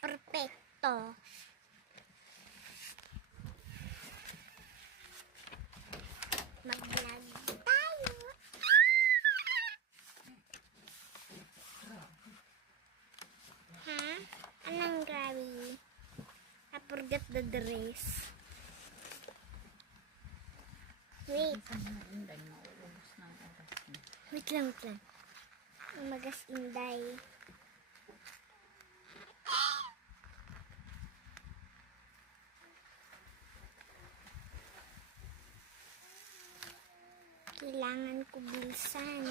Perfecto. Mag-vlog tayo. Ha? Anong grabe? I forgot the dress. Wait. Wait lang. Magas inday. Kailangan ko bilisan.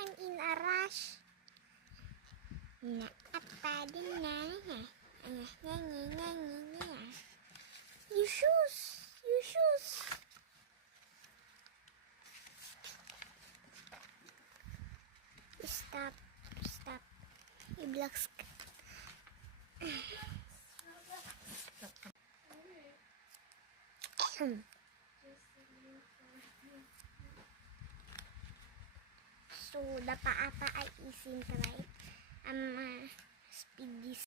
I'm in a rush. Naapa din na. You shoes. Stop. I-block So, the paapa ay isin right? Speed this.